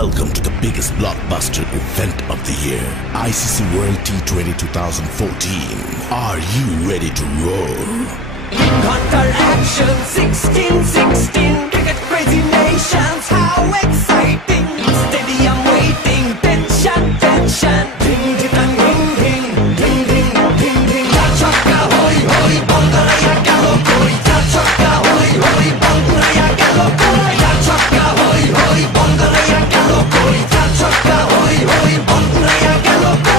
Welcome to the biggest blockbuster event of the year, ICC World T20 2014. Are you ready to roar? Hunter action 16-16, cricket crazy nations, how exciting! Stadium waiting, tension, tension. Ding ding dang, ding ding, ding ding ding ding. Chaka hoy hoy, Bangalaya galo koi. Chaka hoy hoy, Bangalaya galo koi. Chaka hoy hoy, Bangalaya galo koi. Chaka hoy hoy, Bangalaya galo koi.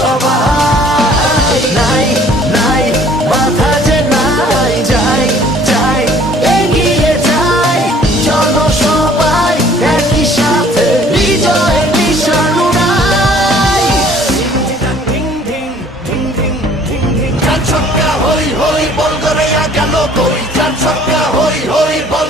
সবাই নাই নাই মাথা যে নাই যাই যাই এগিয়ে যাই চলো সবাই একই সাথে বিজয় মিশন উড়াই ধিং ধিং ধিং ধিং ধিং ধিং চার ছক্কা হই হই বল করে গেল কই চার ছক্কা হই হই বল